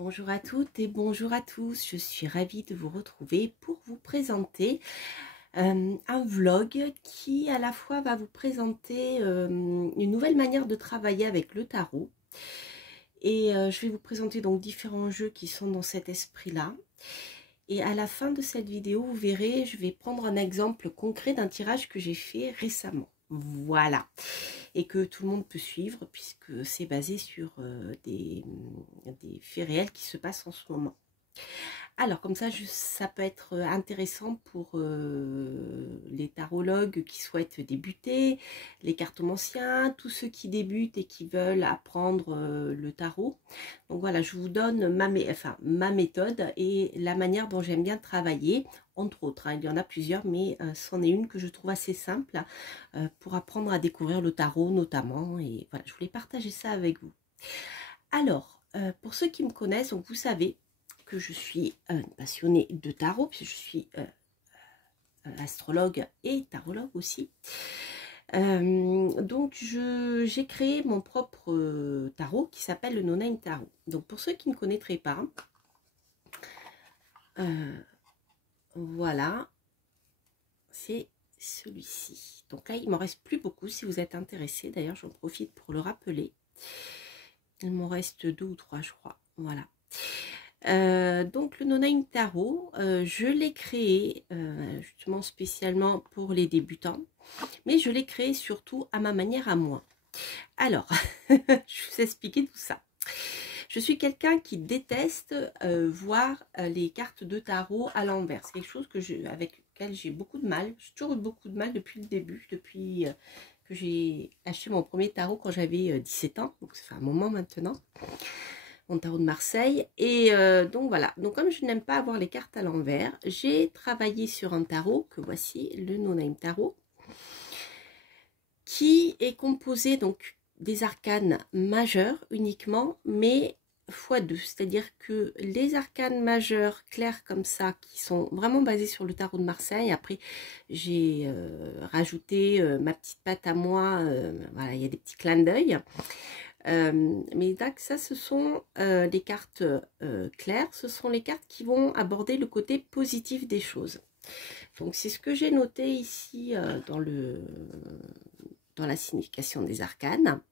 Bonjour à toutes et bonjour à tous, je suis ravie de vous retrouver pour vous présenter un vlog qui à la fois va vous présenter une nouvelle manière de travailler avec le tarot et je vais vous présenter donc différents jeux qui sont dans cet esprit-là. Et à la fin de cette vidéo, vous verrez, je vais prendre un exemple concret d'un tirage que j'ai fait récemment. Voilà, et que tout le monde peut suivre puisque c'est basé sur des faits réels qui se passent en ce moment. Alors comme ça, ça peut être intéressant pour les tarologues qui souhaitent débuter, les cartomanciens, tous ceux qui débutent et qui veulent apprendre le tarot. Donc voilà, je vous donne ma méthode et la manière dont j'aime bien travailler, entre autres. Il y en a plusieurs, mais c'en est une que je trouve assez simple pour apprendre à découvrir le tarot notamment. Et voilà, je voulais partager ça avec vous. Alors, pour ceux qui me connaissent, donc vous savez que je suis passionnée de tarot, puisque je suis astrologue et tarologue aussi. Donc j'ai créé mon propre tarot qui s'appelle le No Name Tarot. Donc pour ceux qui ne connaîtraient pas, voilà, c'est celui-ci. Donc là il m'en reste plus beaucoup si vous êtes intéressés. D'ailleurs j'en profite pour le rappeler. Il m'en reste 2 ou 3 je crois. Voilà. Donc le No Name Tarot, je l'ai créé justement spécialement pour les débutants, mais je l'ai créé surtout à ma manière à moi. Alors, je vais vous expliquer tout ça. Je suis quelqu'un qui déteste voir les cartes de tarot à l'envers. C'est quelque chose avec lequel j'ai beaucoup de mal. J'ai toujours eu beaucoup de mal depuis le début, depuis que j'ai acheté mon premier tarot quand j'avais 17 ans, donc ça fait un moment maintenant. Mon tarot de Marseille, et donc voilà, donc comme je n'aime pas avoir les cartes à l'envers, j'ai travaillé sur un tarot que voici, le No Name Tarot, qui est composé donc des arcanes majeurs uniquement, mais x2, c'est-à-dire que les arcanes majeurs clairs comme ça, qui sont vraiment basés sur le tarot de Marseille, après j'ai rajouté ma petite patte à moi, voilà, il y a des petits clins d'œil. Mais ça ce sont les cartes claires, ce sont les cartes qui vont aborder le côté positif des choses. Donc c'est ce que j'ai noté ici dans la signification des arcanes.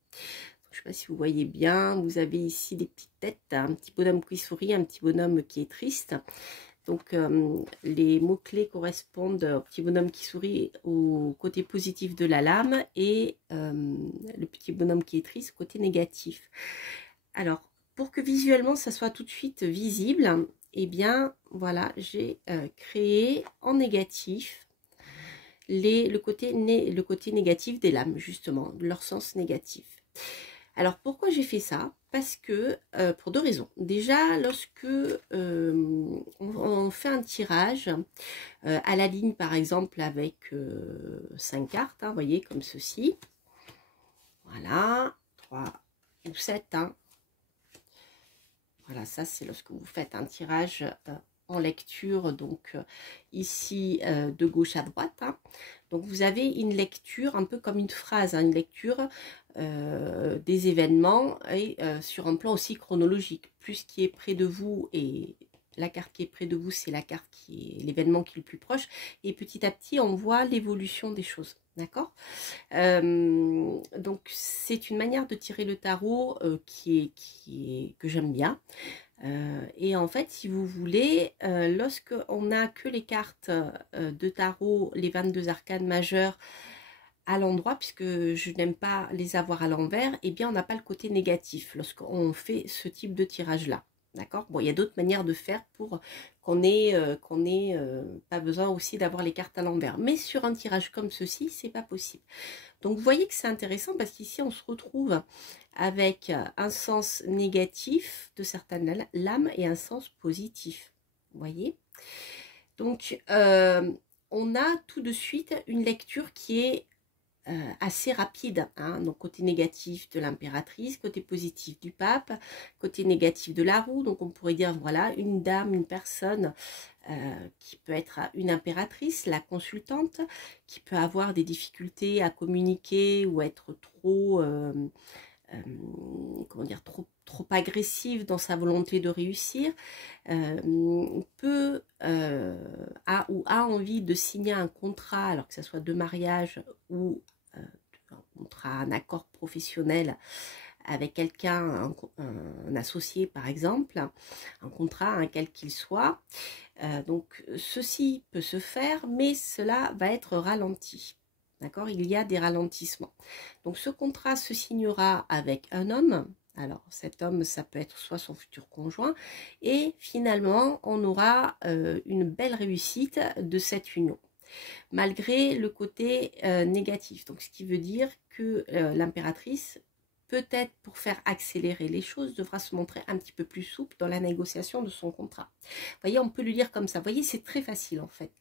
Je ne sais pas si vous voyez bien, vous avez ici des petites têtes, un petit bonhomme qui sourit, un petit bonhomme qui est triste. Donc les mots-clés correspondent au petit bonhomme qui sourit au côté positif de la lame et le petit bonhomme qui est triste au côté négatif. Alors, pour que visuellement ça soit tout de suite visible, eh bien voilà, j'ai créé en négatif le côté négatif des lames, justement, leur sens négatif. Alors pourquoi j'ai fait ça? Parce que pour 2 raisons. Déjà, lorsque on fait un tirage à la ligne, par exemple, avec 5 cartes, hein, vous voyez, comme ceci. Voilà, 3 ou 7. Hein. Voilà, ça c'est lorsque vous faites un tirage en lecture, donc ici de gauche à droite. Hein. Donc vous avez une lecture un peu comme une phrase, hein, une lecture des événements et sur un plan aussi chronologique. Plus ce qui est près de vous et la carte qui est près de vous, c'est la carte qui est l'événement qui est le plus proche. Et petit à petit, on voit l'évolution des choses. D'accord, donc c'est une manière de tirer le tarot que j'aime bien. Et en fait, si vous voulez, lorsque on n'a que les cartes de tarot, les 22 arcanes majeures à l'endroit, puisque je n'aime pas les avoir à l'envers, et eh bien on n'a pas le côté négatif lorsqu'on fait ce type de tirage là. D'accord. Bon, il y a d'autres manières de faire pour qu'on ait pas besoin aussi d'avoir les cartes à l'envers. Mais sur un tirage comme ceci, c'est pas possible. Donc vous voyez que c'est intéressant parce qu'ici on se retrouve avec un sens négatif de certaines lames et un sens positif. Vous voyez. Donc on a tout de suite une lecture qui est assez rapide, hein. Donc côté négatif de l'impératrice, côté positif du pape, côté négatif de la roue. Donc on pourrait dire voilà, une dame, une personne qui peut être une impératrice, la consultante, qui peut avoir des difficultés à communiquer ou être trop comment dire, trop agressif dans sa volonté de réussir, a envie de signer un contrat, alors que ce soit de mariage ou un contrat, un accord professionnel avec quelqu'un, un associé par exemple, un contrat, quel qu'il soit. Donc ceci peut se faire, mais cela va être ralenti. D'accord? Il y a des ralentissements. Donc ce contrat se signera avec un homme. Alors cet homme, ça peut être soit son futur conjoint. Et finalement, on aura une belle réussite de cette union, malgré le côté négatif. Donc ce qui veut dire que l'impératrice, peut-être pour faire accélérer les choses, devra se montrer un petit peu plus souple dans la négociation de son contrat. Vous voyez, on peut le lire comme ça. Vous voyez, c'est très facile en fait.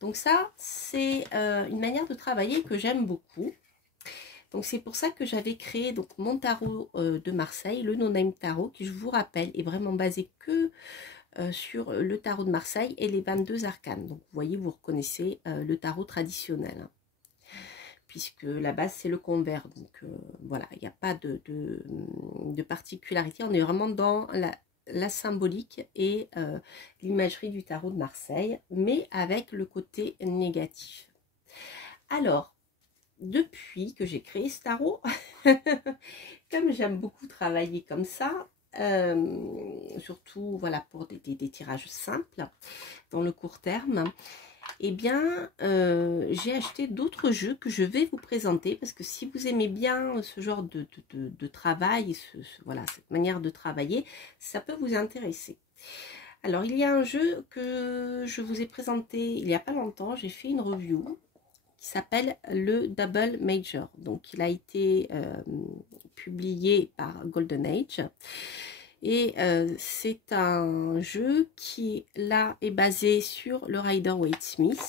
Donc ça, c'est une manière de travailler que j'aime beaucoup. Donc c'est pour ça que j'avais créé donc mon tarot de Marseille, le No Name Tarot, qui je vous rappelle est vraiment basé que sur le tarot de Marseille et les 22 arcanes. Donc vous voyez, vous reconnaissez le tarot traditionnel, hein, puisque la base c'est le convert. Donc voilà, il n'y a pas de particularité. On est vraiment dans la symbolique et l'imagerie du tarot de Marseille, mais avec le côté négatif. Alors, depuis que j'ai créé ce tarot, comme j'aime beaucoup travailler comme ça, surtout voilà pour des tirages simples dans le court terme, eh bien j'ai acheté d'autres jeux que je vais vous présenter, parce que si vous aimez bien ce genre de travail, voilà, cette manière de travailler, ça peut vous intéresser. Alors il y a un jeu que je vous ai présenté il n'y a pas longtemps, j'ai fait une review qui s'appelle le Double Major. Donc il a été publié par Golden Age. Et c'est un jeu qui là est basé sur le Rider-Waite-Smith.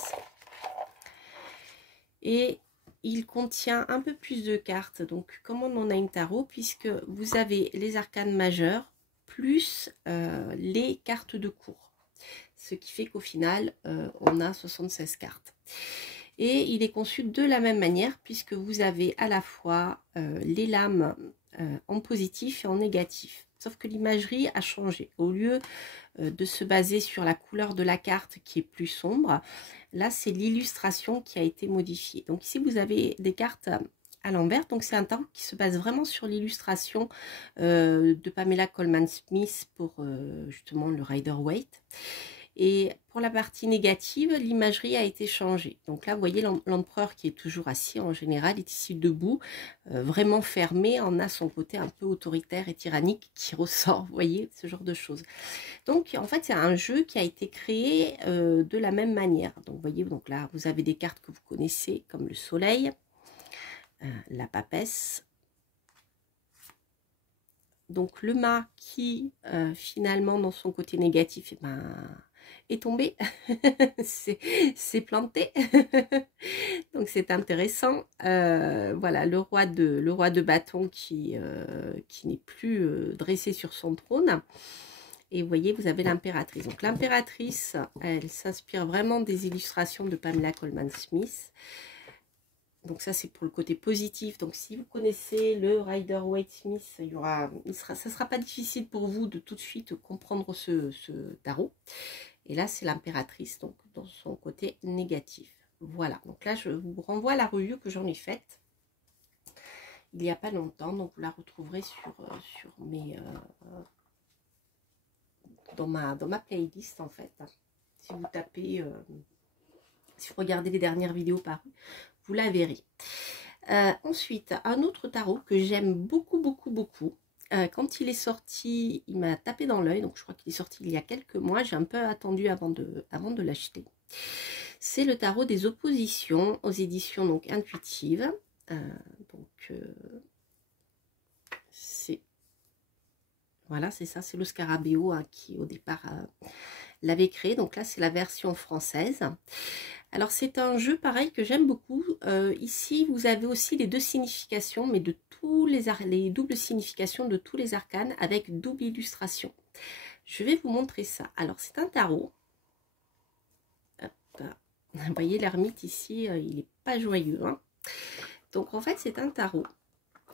Et il contient un peu plus de cartes, donc comme on a une tarot, puisque vous avez les arcanes majeures plus les cartes de cours. Ce qui fait qu'au final, on a 76 cartes. Et il est conçu de la même manière, puisque vous avez à la fois les lames en positif et en négatif. Sauf que l'imagerie a changé. Au lieu de se baser sur la couleur de la carte qui est plus sombre, là c'est l'illustration qui a été modifiée. Donc ici vous avez des cartes à l'envers. Donc c'est un tarot qui se base vraiment sur l'illustration de Pamela Colman-Smith pour justement le Rider-Waite. Et pour la partie négative, l'imagerie a été changée. Donc là, vous voyez l'empereur qui est toujours assis, en général, est ici debout, vraiment fermé, en a son côté un peu autoritaire et tyrannique qui ressort, vous voyez, ce genre de choses. Donc en fait, c'est un jeu qui a été créé de la même manière. Donc vous voyez, donc là, vous avez des cartes que vous connaissez, comme le soleil, la papesse. Donc le mât qui, finalement, dans son côté négatif, eh ben, est tombé, c'est planté. Donc c'est intéressant. Voilà, le roi de bâton qui n'est plus dressé sur son trône. Et vous voyez, vous avez l'impératrice. Donc l'impératrice, elle s'inspire vraiment des illustrations de Pamela Colman-Smith. Donc ça c'est pour le côté positif. Donc si vous connaissez le Rider-Waite-Smith, ça sera pas difficile pour vous de tout de suite comprendre ce tarot. Et là c'est l'impératrice, donc dans son côté négatif. Voilà, donc là je vous renvoie à la revue que j'en ai faite il n'y a pas longtemps. Donc vous la retrouverez sur mes dans ma playlist en fait. Si vous tapez, si vous regardez les dernières vidéos parues, vous la verrez. Ensuite, un autre tarot que j'aime beaucoup, beaucoup, beaucoup. Quand il est sorti, il m'a tapé dans l'œil. Donc, je crois qu'il est sorti il y a quelques mois. J'ai un peu attendu avant de l'acheter. C'est le tarot des oppositions aux éditions donc intuitives. Voilà, c'est ça. C'est le Scarabeo hein, qui, au départ, l'avait créé. Donc là, c'est la version française. Alors c'est un jeu pareil que j'aime beaucoup. Ici vous avez aussi les deux significations, mais de tous les doubles significations de tous les arcanes avec double illustration. Je vais vous montrer ça. Alors c'est un tarot. Hop. Vous voyez l'ermite ici, il n'est pas joyeux. Hein. Donc en fait c'est un tarot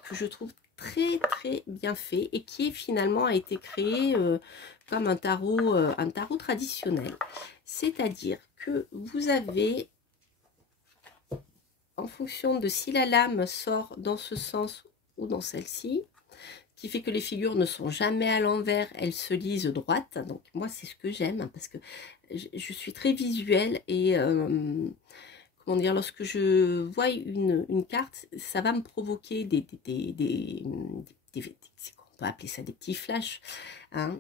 que je trouve très très bien fait et qui finalement a été créé comme un tarot traditionnel. C'est-à-dire que vous avez, en fonction de si la lame sort dans ce sens ou dans celle-ci, qui fait que les figures ne sont jamais à l'envers, elles se lisent droites. Donc moi c'est ce que j'aime parce que je suis très visuelle et comment dire, lorsque je vois une carte, ça va me provoquer on peut appeler ça des petits flashs, hein,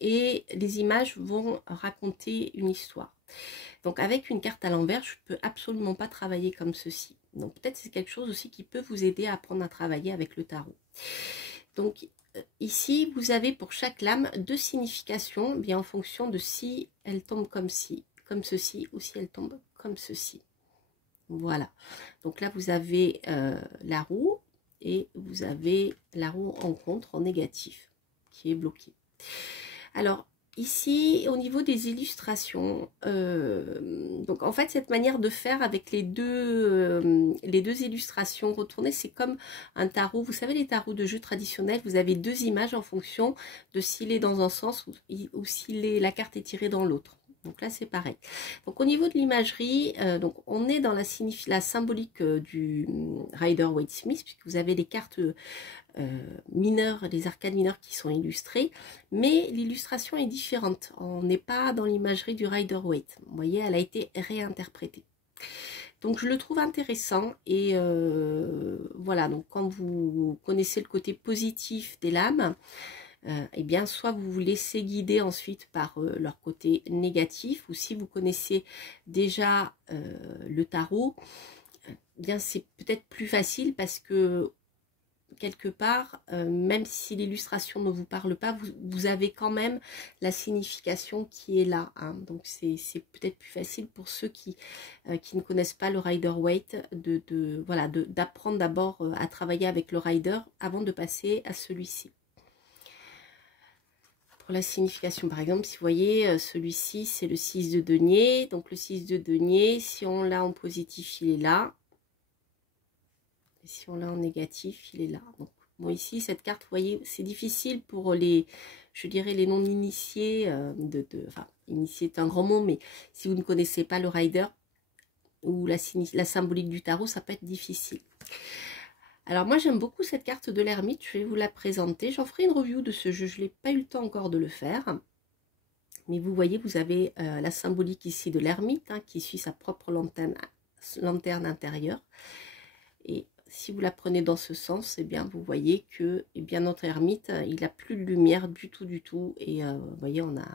et les images vont raconter une histoire. Donc avec une carte à l'envers, je ne peux absolument pas travailler comme ceci. Donc peut-être c'est quelque chose aussi qui peut vous aider à apprendre à travailler avec le tarot. Donc ici, vous avez pour chaque lame deux significations, bien en fonction de si elle tombe comme ceci, ou si elle tombe comme ceci. Voilà. Donc là, vous avez la roue et vous avez la roue en contre, en négatif, qui est bloquée. Alors, ici, au niveau des illustrations, donc en fait, cette manière de faire avec les deux illustrations retournées, c'est comme un tarot. Vous savez, les tarots de jeu traditionnels, vous avez deux images en fonction de s'il est dans un sens ou si la carte est tirée dans l'autre. Donc là, c'est pareil. Donc au niveau de l'imagerie, donc on est dans la symbolique du Rider-Waite-Smith, puisque vous avez les cartes mineures, les arcades mineures qui sont illustrées, mais l'illustration est différente. On n'est pas dans l'imagerie du Rider-Waite. Vous voyez, elle a été réinterprétée. Donc je le trouve intéressant et voilà, donc quand vous connaissez le côté positif des lames, eh bien soit vous vous laissez guider ensuite par leur côté négatif, ou si vous connaissez déjà le tarot, eh bien c'est peut-être plus facile parce que quelque part, même si l'illustration ne vous parle pas, vous avez quand même la signification qui est là, hein. Donc c'est peut-être plus facile pour ceux qui ne connaissent pas le Rider-Waite voilà, d'apprendre d'abord à travailler avec le Rider avant de passer à celui-ci. Pour la signification, par exemple, si vous voyez, celui-ci, c'est le 6 de denier. Donc, le 6 de denier, si on l'a en positif, il est là. Et si on l'a en négatif, il est là. Donc, bon, ici, cette carte, vous voyez, c'est difficile pour je dirais, les non-initiés. Enfin, initié est un grand mot, mais si vous ne connaissez pas le Rider ou la symbolique du tarot, ça peut être difficile. Alors moi j'aime beaucoup cette carte de l'ermite, je vais vous la présenter, j'en ferai une review de ce jeu, je n'ai pas eu le temps encore de le faire. Mais vous voyez, vous avez la symbolique ici de l'ermite, hein, qui suit sa propre lanterne intérieure. Et si vous la prenez dans ce sens, eh bien vous voyez que notre ermite, il n'a plus de lumière du tout. Et vous voyez, on a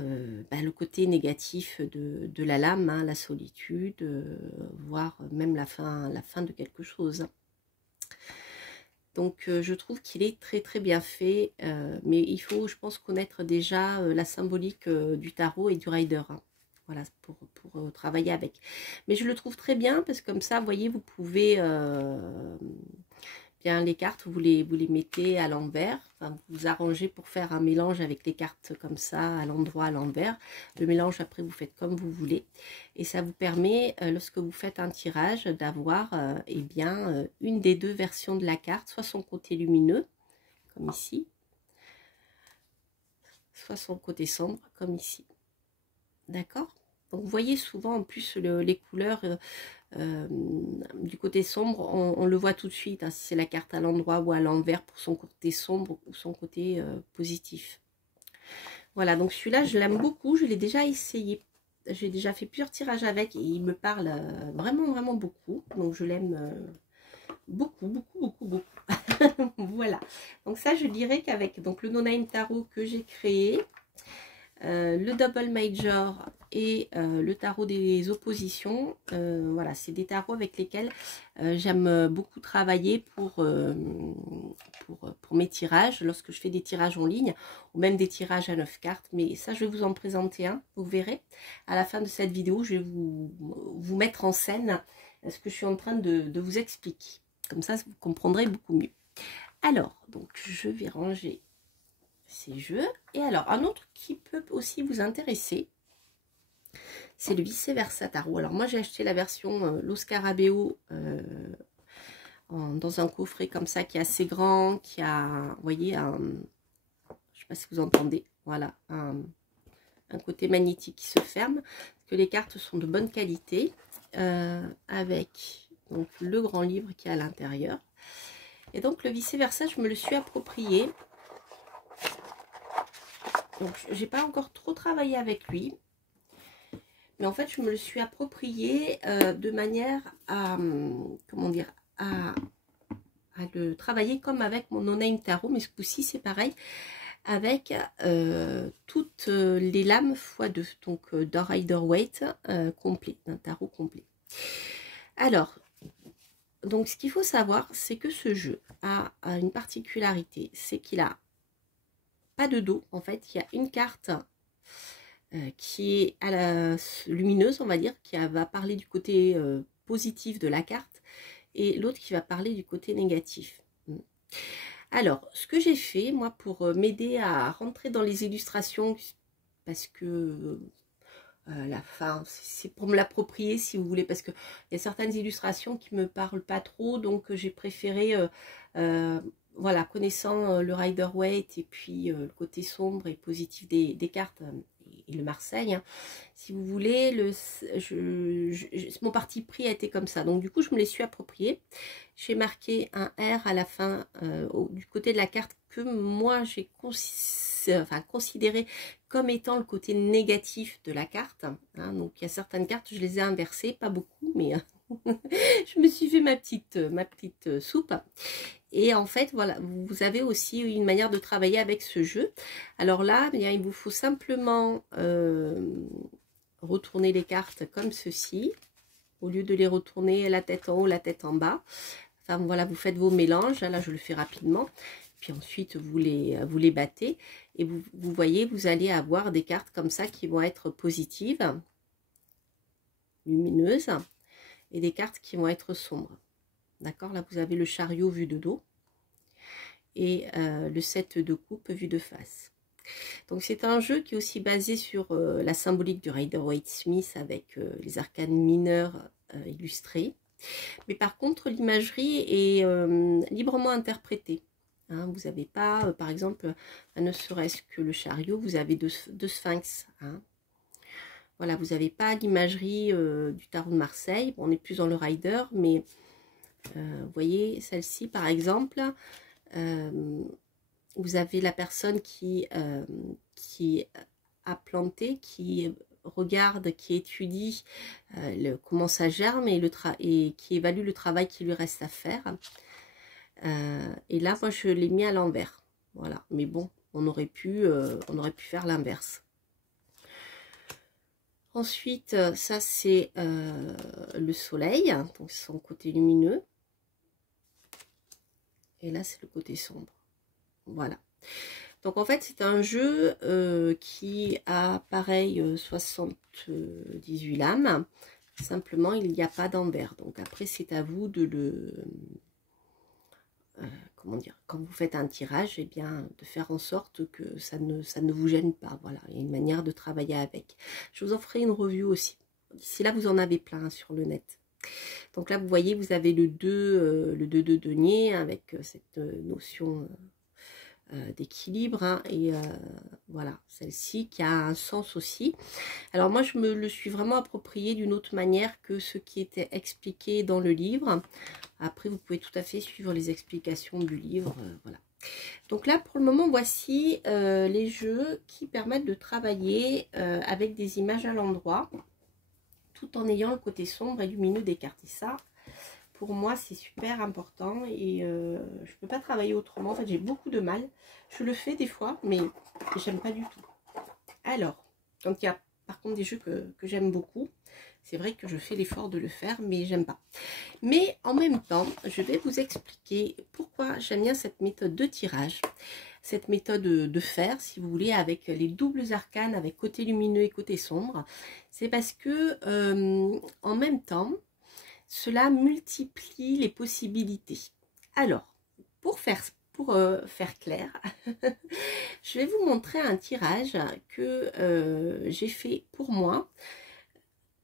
le côté négatif de la lame, hein, la solitude, voire même la fin de quelque chose. Donc je trouve qu'il est très très bien fait, mais il faut, je pense, connaître déjà la symbolique du tarot et du Rider, hein. Voilà, pour travailler avec. Mais je le trouve très bien parce que comme ça, vous voyez, vous pouvez... bien les cartes, vous les mettez à l'envers, enfin, vous arrangez pour faire un mélange avec les cartes comme ça, à l'endroit, à l'envers. Le mélange, après, vous faites comme vous voulez. Et ça vous permet, lorsque vous faites un tirage, d'avoir eh bien, une des deux versions de la carte, soit son côté lumineux, comme ici, soit son côté sombre, comme ici. D'accord? Donc, vous voyez souvent, en plus, les couleurs... du côté sombre, on le voit tout de suite, hein, si c'est la carte à l'endroit ou à l'envers pour son côté sombre ou son côté positif. Voilà, donc celui-là, je l'aime beaucoup, je l'ai déjà essayé. J'ai déjà fait plusieurs tirages avec et il me parle vraiment beaucoup. Donc je l'aime beaucoup. Voilà, donc ça je dirais qu'avec le No Name Tarot que j'ai créé, le Double Major et le tarot des oppositions, voilà, c'est des tarots avec lesquels j'aime beaucoup travailler pour mes tirages, lorsque je fais des tirages en ligne, ou même des tirages à 9 cartes, mais ça je vais vous en présenter un, vous verrez. À la fin de cette vidéo, je vais vous mettre en scène ce que je suis en train de vous expliquer. Comme ça, vous comprendrez beaucoup mieux. Alors, donc je vais ranger ces jeux. Et alors, un autre qui peut aussi vous intéresser, c'est le vice-versa tarot. Alors moi, j'ai acheté la version Lo Scarabeo dans un coffret comme ça qui est assez grand, qui a, vous voyez, je sais pas si vous entendez, voilà, un côté magnétique qui se ferme, parce que les cartes sont de bonne qualité, avec donc le grand livre qui est à l'intérieur. Et donc le vice-versa, je me le suis approprié. Donc j'ai pas encore trop travaillé avec lui, mais en fait je me le suis approprié de manière à, comment dire, à le travailler comme avec mon No Name Tarot, mais ce coup-ci c'est pareil, avec toutes les lames x2, donc d'un Rider-Waite complet, d'un tarot complet. Alors, donc ce qu'il faut savoir, c'est que ce jeu a une particularité, c'est qu'il a pas de dos, en fait, il y a une carte qui est à la lumineuse, on va dire, qui va parler du côté positif de la carte, et l'autre qui va parler du côté négatif. Alors, ce que j'ai fait, moi, pour m'aider à rentrer dans les illustrations, parce que la fin, c'est pour me l'approprier, si vous voulez, parce qu'il y a certaines illustrations qui ne me parlent pas trop, donc j'ai préféré, voilà, connaissant le Rider-Waite et puis le côté sombre et positif des cartes, et le Marseille, hein, si vous voulez, mon parti pris a été comme ça. Donc du coup, je me les suis appropriés. J'ai marqué un R à la fin du côté de la carte que moi j'ai considéré comme étant le côté négatif de la carte. Hein. Donc il y a certaines cartes, je les ai inversées, pas beaucoup, mais je me suis fait ma petite soupe. Et en fait, voilà, vous avez aussi une manière de travailler avec ce jeu. Alors là, bien, il vous faut simplement retourner les cartes comme ceci, au lieu de les retourner la tête en haut, la tête en bas. Enfin, voilà, vous faites vos mélanges. Là, je le fais rapidement. Puis ensuite, vous les battez. Et vous voyez, vous allez avoir des cartes comme ça qui vont être positives, lumineuses, et des cartes qui vont être sombres. D'accord, là vous avez le chariot vu de dos et le 7 de coupe vu de face. Donc c'est un jeu qui est aussi basé sur la symbolique du Rider-Waite-Smith avec les arcanes mineures illustrées. Mais par contre l'imagerie est librement interprétée. Hein, vous n'avez pas, par exemple, ne serait-ce que le chariot, vous avez deux sphinx. Hein. Voilà, vous n'avez pas l'imagerie du tarot de Marseille. Bon, on est plus dans le Rider, mais vous voyez, celle-ci, par exemple, vous avez la personne qui a planté, qui regarde, qui étudie comment ça germe et qui évalue le travail qui lui reste à faire. Et là, moi, je l'ai mis à l'envers. Voilà, mais bon, on aurait pu faire l'inverse. Ensuite, ça, c'est le soleil, donc son côté lumineux. Et là, c'est le côté sombre. Voilà. Donc, en fait, c'est un jeu qui a, pareil, 78 lames. Simplement, il n'y a pas d'envers. Donc, après, c'est à vous de le... comment dire, quand vous faites un tirage, eh bien, de faire en sorte que ça ne vous gêne pas. Voilà, il y a une manière de travailler avec. Je vous en ferai une review aussi. D'ici là, vous en avez plein sur le net. Donc là, vous voyez, vous avez le 2 de denier avec cette notion d'équilibre. Hein, et voilà, celle-ci qui a un sens aussi. Alors moi, je me le suis vraiment approprié d'une autre manière que ce qui était expliqué dans le livre. Après, vous pouvez tout à fait suivre les explications du livre. Voilà. Donc là, pour le moment, voici les jeux qui permettent de travailler avec des images à l'endroit, tout en ayant le côté sombre et lumineux des cartes. Et ça, pour moi, c'est super important et je ne peux pas travailler autrement. En fait, j'ai beaucoup de mal. Je le fais des fois, mais j'aime pas du tout. Alors, quand il y a par contre des jeux que j'aime beaucoup, c'est vrai que je fais l'effort de le faire, mais j'aime pas. Mais en même temps, je vais vous expliquer pourquoi j'aime bien cette méthode de tirage. Cette méthode de faire, si vous voulez, avec les doubles arcanes, avec côté lumineux et côté sombre. C'est parce que, en même temps, cela multiplie les possibilités. Alors, pour faire clair, je vais vous montrer un tirage que j'ai fait pour moi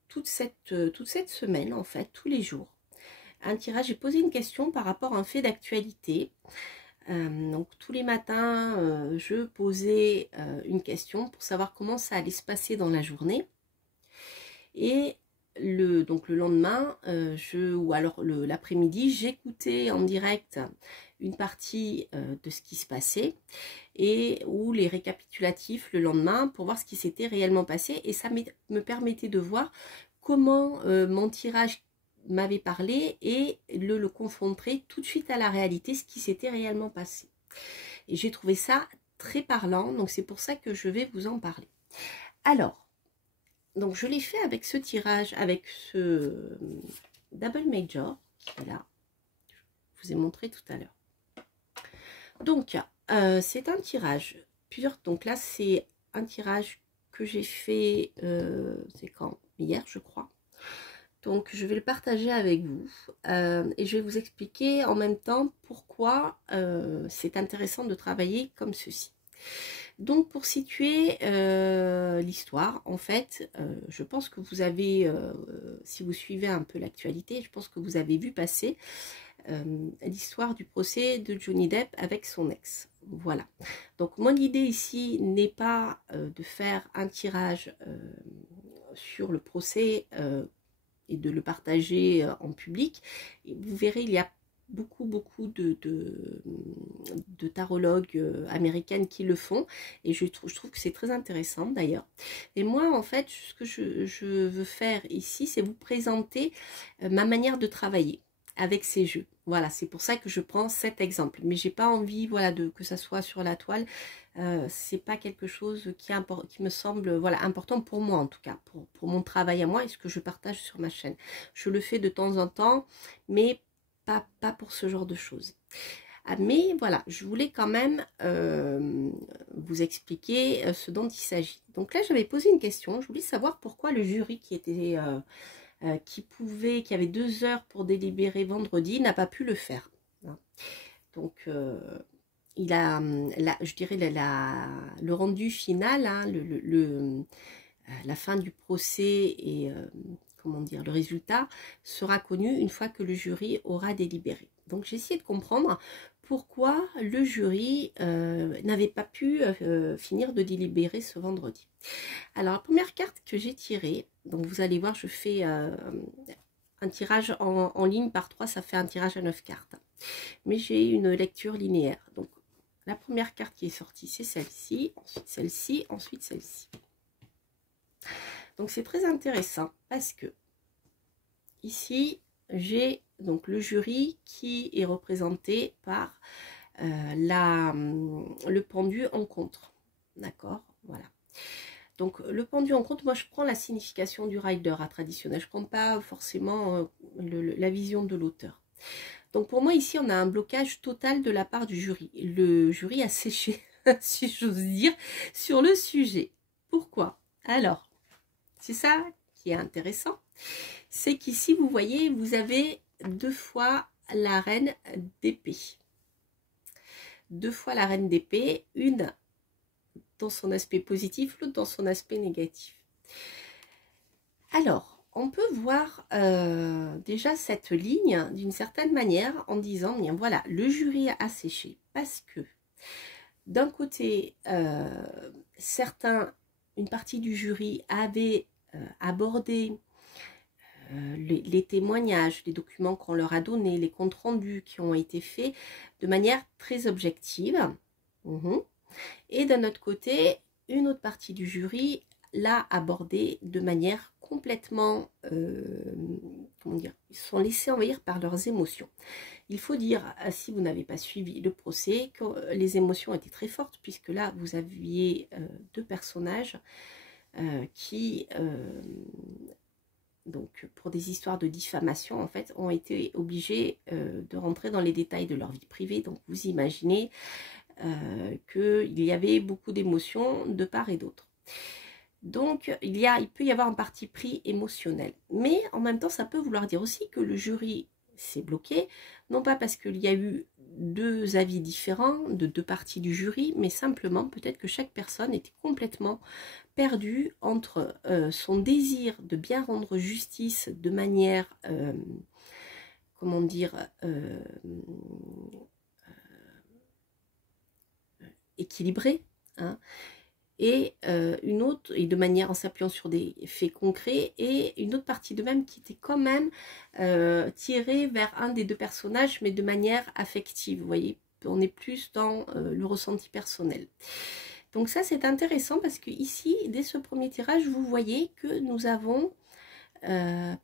toute cette semaine, en fait, tous les jours. un tirage, j'ai posé une question par rapport à un fait d'actualité. Donc tous les matins, je posais une question pour savoir comment ça allait se passer dans la journée. Et donc le lendemain, ou alors l'après-midi, j'écoutais en direct une partie de ce qui se passait ou les récapitulatifs le lendemain pour voir ce qui s'était réellement passé. Et ça me permettait de voir comment mon tirage m'avait parlé et le confronter tout de suite à la réalité, ce qui s'était réellement passé. Et j'ai trouvé ça très parlant, donc c'est pour ça que je vais vous en parler. Alors, donc je l'ai fait avec ce tirage, avec ce Double Major, qui est là, je vous ai montré tout à l'heure. Donc, c'est un tirage, donc là c'est un tirage que j'ai fait, c'est quand? Hier je crois. Donc je vais le partager avec vous et je vais vous expliquer en même temps pourquoi c'est intéressant de travailler comme ceci. Donc pour situer l'histoire, en fait, je pense que vous avez, si vous suivez un peu l'actualité, je pense que vous avez vu passer l'histoire du procès de Johnny Depp avec son ex. Voilà. Donc mon idée ici n'est pas de faire un tirage sur le procès et de le partager en public. Et vous verrez, il y a beaucoup de tarologues américaines qui le font et je trouve que c'est très intéressant d'ailleurs. Et moi en fait ce que je veux faire ici, c'est vous présenter ma manière de travailler avec ces jeux. Voilà, c'est pour ça que je prends cet exemple, mais j'ai pas envie, voilà, que ça soit sur la toile. C'est pas quelque chose qui me semble, voilà, important pour moi en tout cas, pour mon travail à moi et ce que je partage sur ma chaîne. Je le fais de temps en temps, mais pas pour ce genre de choses. Mais voilà, je voulais quand même vous expliquer ce dont il s'agit. Donc là, j'avais posé une question. Je voulais savoir pourquoi le jury qui avait 2 heures pour délibérer vendredi n'a pas pu le faire. Donc, il a, je dirais, le rendu final, hein, la fin du procès et comment dire, le résultat sera connu une fois que le jury aura délibéré. Donc j'ai essayé de comprendre pourquoi le jury n'avait pas pu finir de délibérer ce vendredi. Alors la première carte que j'ai tirée, donc vous allez voir, je fais un tirage en ligne par 3, ça fait un tirage à 9 cartes. Mais j'ai une lecture linéaire. Donc la première carte qui est sortie, c'est celle-ci, ensuite celle-ci, ensuite celle-ci. Donc c'est très intéressant parce que ici j'ai donc le jury qui est représenté par le pendu en contre. D'accord, voilà. Donc le pendu en contre, moi je prends la signification du rider à traditionnel, je ne prends pas forcément la vision de l'auteur. Donc pour moi ici on a un blocage total de la part du jury. Le jury a séché, si j'ose dire, sur le sujet. Pourquoi? Alors, c'est ça qui est intéressant, c'est qu'ici vous voyez, vous avez 2 fois la reine d'épée. 2 fois la reine d'épée, une dans son aspect positif, l'autre dans son aspect négatif. Alors, on peut voir déjà cette ligne d'une certaine manière en disant, bien voilà, le jury a séché parce que d'un côté, une partie du jury avait abordé les témoignages, les documents qu'on leur a donnés, les comptes rendus qui ont été faits de manière très objective. Et d'un autre côté, une autre partie du jury l'a abordé de manière complètement, comment dire, ils se sont laissés envahir par leurs émotions. Il faut dire, si vous n'avez pas suivi le procès, que les émotions étaient très fortes, puisque là, vous aviez 2 personnages qui, donc pour des histoires de diffamation, en fait, ont été obligés de rentrer dans les détails de leur vie privée. Donc vous imaginez qu'il y avait beaucoup d'émotions de part et d'autre. Donc il peut y avoir un parti pris émotionnel, mais en même temps ça peut vouloir dire aussi que le jury s'est bloqué, non pas parce qu'il y a eu 2 avis différents de 2 parties du jury, mais simplement peut-être que chaque personne était complètement perdue entre son désir de bien rendre justice de manière comment dire, équilibrée, hein, et une autre, et de manière en s'appuyant sur des faits concrets, et une autre partie de même qui était quand même tirée vers un des deux personnages, mais de manière affective, vous voyez, on est plus dans le ressenti personnel. Donc ça c'est intéressant parce que ici, dès ce premier tirage, vous voyez que nous avons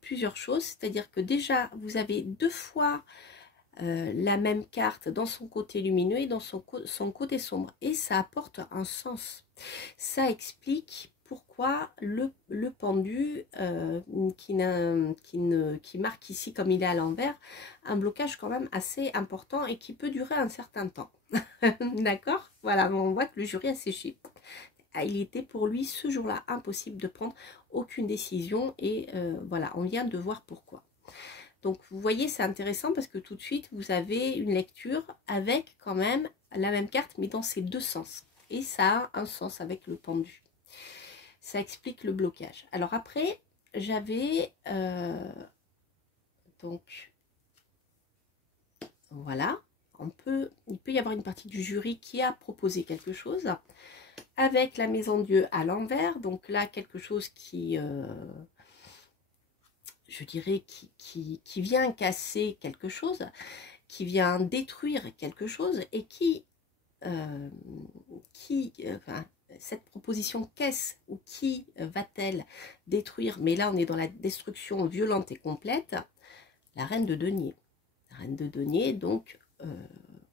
plusieurs choses, c'est-à-dire que déjà vous avez deux fois la même carte dans son côté lumineux et dans son côté sombre, et ça apporte un sens. Ça explique pourquoi le pendu qui marque ici, comme il est à l'envers, un blocage quand même assez important et qui peut durer un certain temps. D'accord, voilà, on voit que le jury a séché. Il était pour lui ce jour-là impossible de prendre aucune décision, et voilà, on vient de voir pourquoi. Donc vous voyez, c'est intéressant parce que tout de suite vous avez une lecture avec quand même la même carte mais dans ses deux sens, et ça a un sens avec le pendu. Ça explique le blocage. Alors après j'avais donc voilà, il peut y avoir une partie du jury qui a proposé quelque chose avec la maison Dieu à l'envers, donc là quelque chose qui je dirais qui vient casser quelque chose, qui vient détruire quelque chose, et enfin, cette proposition qu'est-ce ou qui va-t-elle détruire, mais là on est dans la destruction violente et complète, la reine de denier. La reine de denier, donc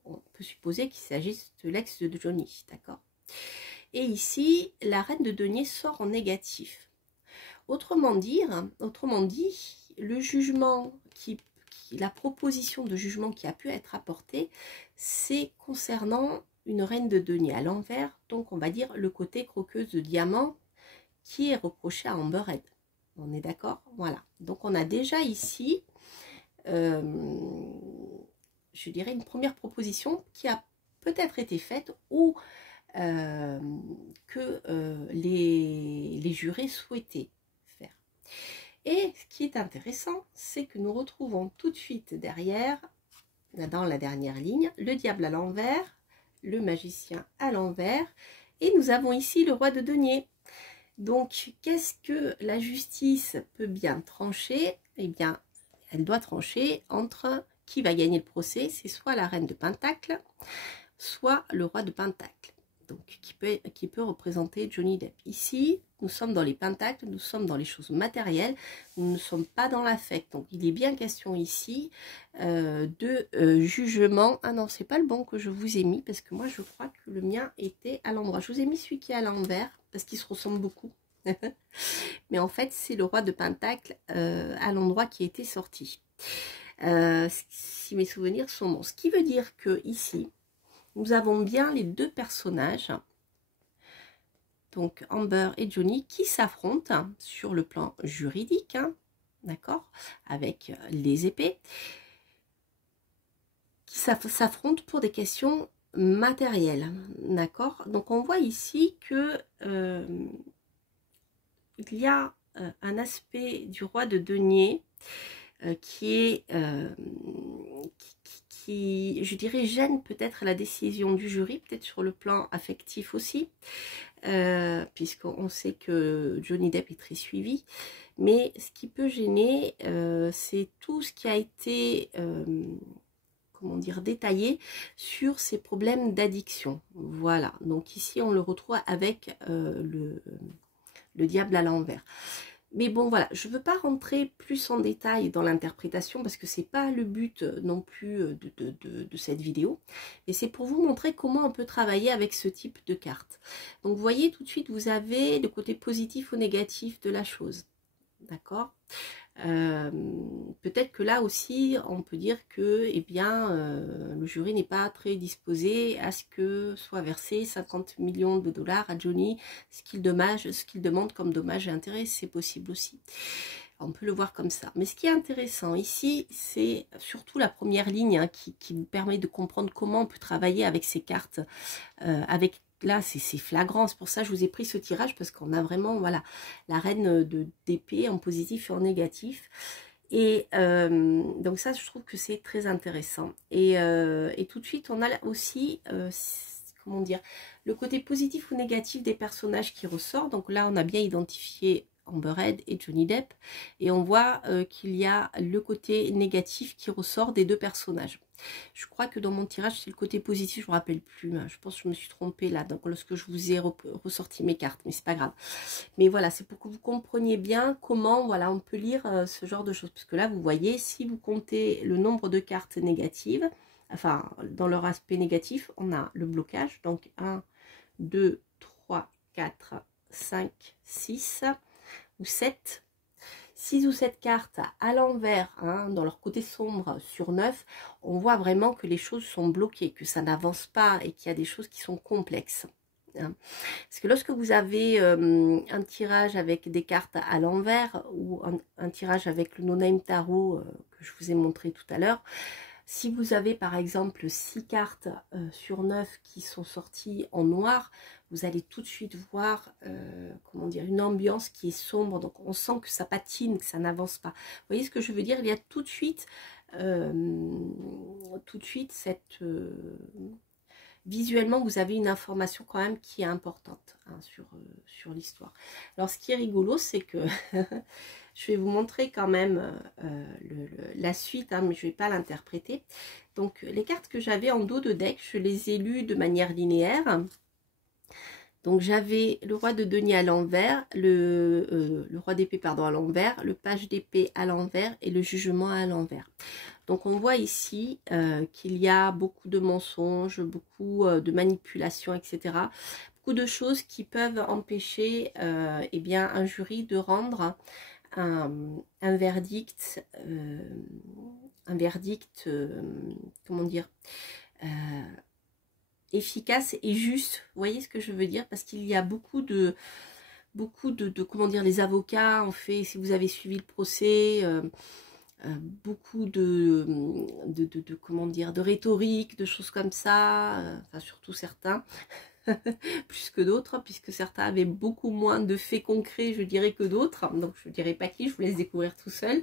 on peut supposer qu'il s'agisse de l'ex de Johnny, d'accord. Et ici la reine de denier sort en négatif. Autrement dit, le jugement la proposition de jugement qui a pu être apportée, c'est concernant une reine de denier à l'envers, donc on va dire le côté croqueuse de diamant qui est reproché à Amber Heard. On est d'accord? Voilà. Donc on a déjà ici, je dirais, une première proposition qui a peut-être été faite, ou que les jurés souhaitaient. Et ce qui est intéressant, c'est que nous retrouvons tout de suite derrière, dans la dernière ligne, le diable à l'envers, le magicien à l'envers, et nous avons ici le roi de denier. Donc, qu'est-ce que la justice peut bien trancher? Eh bien, elle doit trancher entre qui va gagner le procès, c'est soit la reine de Pentacle, soit le roi de Pentacle. Donc, qui peut représenter Johnny Depp. Ici, nous sommes dans les pentacles, nous sommes dans les choses matérielles, nous ne sommes pas dans l'affect. Donc, il est bien question ici de jugement. Ah non, c'est pas le bon que je vous ai mis, parce que moi, je crois que le mien était à l'endroit. Je vous ai mis celui qui est à l'envers, parce qu'il se ressemble beaucoup. Mais en fait, c'est le roi de Pentacle à l'endroit qui était sorti. Si mes souvenirs sont bons. Ce qui veut dire que ici, nous avons bien les deux personnages, donc Amber et Johnny, qui s'affrontent sur le plan juridique, hein, d'accord, avec les épées, qui s'affrontent pour des questions matérielles, d'accord. Donc on voit ici que il y a un aspect du roi de denier qui est qui, je dirais, gêne peut-être la décision du jury, peut-être sur le plan affectif aussi, puisqu'on sait que Johnny Depp est très suivi. Mais ce qui peut gêner, c'est tout ce qui a été, comment dire, détaillé sur ces problèmes d'addiction. Voilà, donc ici on le retrouve avec le diable à l'envers. Mais bon, voilà, je ne veux pas rentrer plus en détail dans l'interprétation parce que ce n'est pas le but non plus de cette vidéo. Mais c'est pour vous montrer comment on peut travailler avec ce type de carte. Donc, vous voyez, tout de suite, vous avez le côté positif ou négatif de la chose. D'accord? Peut-être que là aussi, on peut dire que eh bien, le jury n'est pas très disposé à ce que soit versé 50 millions de dollars à Johnny, ce qu'il demande comme dommage et intérêt, c'est possible aussi. On peut le voir comme ça. Mais ce qui est intéressant ici, c'est surtout la première ligne, hein, qui vous permet de comprendre comment on peut travailler avec ces cartes, avec là c'est flagrant, c'est pour ça que je vous ai pris ce tirage, parce qu'on a vraiment, voilà, la reine d'épée en positif et en négatif, Et donc ça, je trouve que c'est très intéressant. Et tout de suite, on a aussi, comment dire, le côté positif ou négatif des personnages qui ressort. Donc là, on a bien identifié Amber Heard et Johnny Depp. Et on voit qu'il y a le côté négatif qui ressort des deux personnages. Je crois que dans mon tirage, c'est le côté positif, je ne me rappelle plus. Hein. Je pense que je me suis trompée là, donc lorsque je vous ai ressorti mes cartes, mais c'est pas grave. Mais voilà, c'est pour que vous compreniez bien comment voilà, on peut lire ce genre de choses. Parce que là, vous voyez, si vous comptez le nombre de cartes négatives, enfin, dans leur aspect négatif, on a le blocage. Donc 1, 2, 3, 4, 5, 6 ou 7. 6 ou 7 cartes à l'envers, hein, dans leur côté sombre sur 9, on voit vraiment que les choses sont bloquées, que ça n'avance pas et qu'il y a des choses qui sont complexes. Hein. Parce que lorsque vous avez un tirage avec des cartes à l'envers ou un tirage avec le no-name tarot que je vous ai montré tout à l'heure, si vous avez par exemple 6 cartes sur 9 qui sont sorties en noir, vous allez tout de suite voir comment dire, une ambiance qui est sombre. Donc on sent que ça patine, que ça n'avance pas. Vous voyez ce que je veux dire? Il y a tout de suite cette... visuellement, vous avez une information quand même qui est importante hein, sur l'histoire. Alors ce qui est rigolo, c'est que... Je vais vous montrer quand même la suite, hein, mais je ne vais pas l'interpréter. Donc, les cartes que j'avais en dos de deck, je les ai lues de manière linéaire. Donc, j'avais le roi de denier à l'envers, le roi d'épée, pardon, à l'envers, le page d'épée à l'envers et le jugement à l'envers. Donc, on voit ici qu'il y a beaucoup de mensonges, beaucoup de manipulations, etc. Beaucoup de choses qui peuvent empêcher eh bien, un jury de rendre un verdict, comment dire, efficace et juste. Vous voyez ce que je veux dire? Parce qu'il y a beaucoup de comment dire, les avocats ont fait, si vous avez suivi le procès, beaucoup comment dire, de rhétorique, de choses comme ça, enfin surtout certains. Plus que d'autres, puisque certains avaient beaucoup moins de faits concrets, je dirais, que d'autres. Donc, je ne dirais pas qui, je vous laisse découvrir tout seul.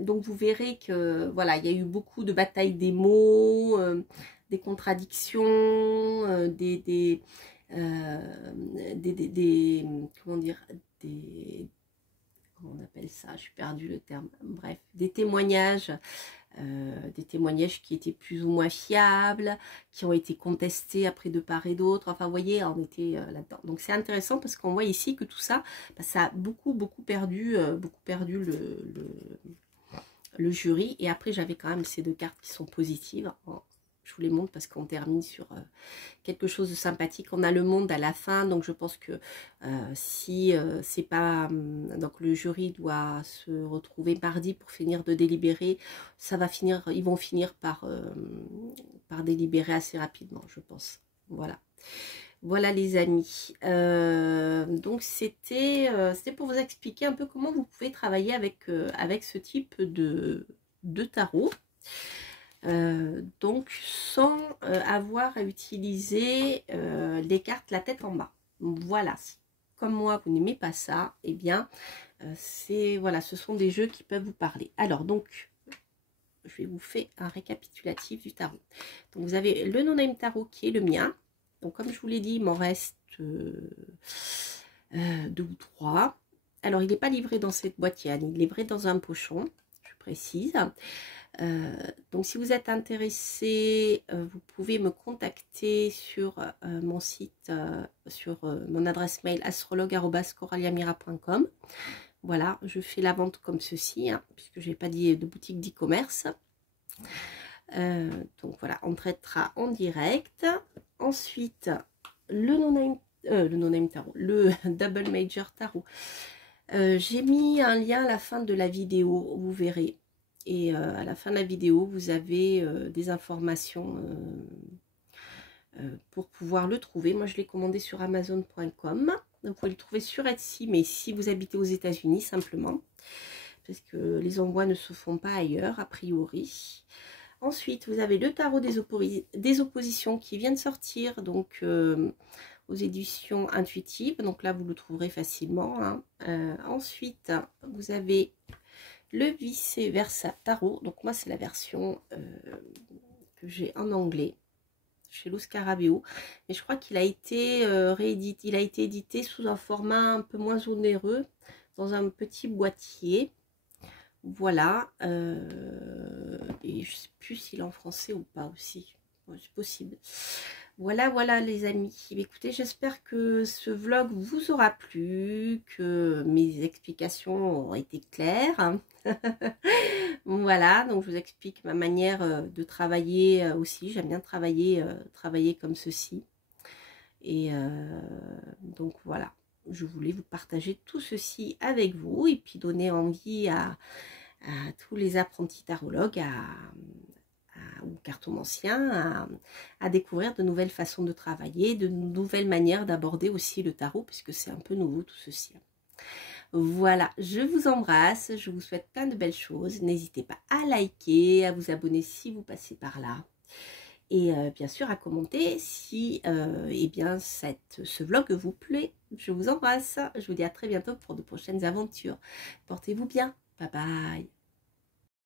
Donc, vous verrez que, voilà, il y a eu beaucoup de batailles des mots, des contradictions, comment dire, comment on appelle ça, j'ai perdu le terme, bref, des témoignages qui étaient plus ou moins fiables, qui ont été contestés après de part et d'autre. Enfin, vous voyez, on était là-dedans. Donc, c'est intéressant parce qu'on voit ici que tout ça, bah, ça a beaucoup perdu le jury. Et après, j'avais quand même ces deux cartes qui sont positives. Je vous les montre parce qu'on termine sur quelque chose de sympathique. On a le monde à la fin, donc je pense que si c'est pas... donc le jury doit se retrouver mardi pour finir de délibérer. Ça va finir, ils vont finir par délibérer assez rapidement, je pense. Voilà. Voilà les amis. Donc c'était pour vous expliquer un peu comment vous pouvez travailler avec ce type de tarot. Donc sans avoir à utiliser les cartes la tête en bas. Voilà, si comme moi vous n'aimez pas ça, eh bien voilà, ce sont des jeux qui peuvent vous parler. Alors donc je vais vous faire un récapitulatif du tarot. Donc vous avez le no-name tarot qui est le mien. Donc comme je vous l'ai dit, il m'en reste 2 ou 3. Alors il n'est pas livré dans cette boîte, il est livré dans un pochon, je précise. Donc si vous êtes intéressé, vous pouvez me contacter sur mon site, sur mon adresse mail astrologue@coraliamira.com. Voilà, je fais la vente comme ceci, hein, puisque je n'ai pas dit de boutique d'e-commerce. Donc voilà, on traitera en direct. Ensuite, le no-name tarot, le double major tarot. J'ai mis un lien à la fin de la vidéo, vous verrez. Et à la fin de la vidéo, vous avez des informations pour pouvoir le trouver. Moi, je l'ai commandé sur Amazon.com. Vous pouvez le trouver sur Etsy, mais si vous habitez aux États-Unis, simplement. Parce que les envois ne se font pas ailleurs, a priori. Ensuite, vous avez le tarot des oppositions qui vient de sortir, donc aux éditions intuitives. Donc là, vous le trouverez facilement. Hein. Ensuite, vous avez le vice versa tarot. Donc moi c'est la version que j'ai en anglais chez Luz Scarabeo, mais je crois qu'il a été réédité, il a été édité sous un format un peu moins onéreux, dans un petit boîtier. Voilà, et je sais plus s'il est en français ou pas aussi, bon, c'est possible. Voilà, voilà les amis. Écoutez, j'espère que ce vlog vous aura plu, que mes explications ont été claires. Voilà, donc je vous explique ma manière de travailler aussi. J'aime bien travailler comme ceci. Et donc voilà, je voulais vous partager tout ceci avec vous et puis donner envie à tous les apprentis tarologues, ou cartomanciens, à découvrir de nouvelles façons de travailler, de nouvelles manières d'aborder aussi le tarot, puisque c'est un peu nouveau tout ceci. Voilà, je vous embrasse, je vous souhaite plein de belles choses. N'hésitez pas à liker, à vous abonner si vous passez par là. Et bien sûr à commenter si eh bien, ce vlog vous plaît. Je vous embrasse, je vous dis à très bientôt pour de prochaines aventures. Portez-vous bien, bye bye.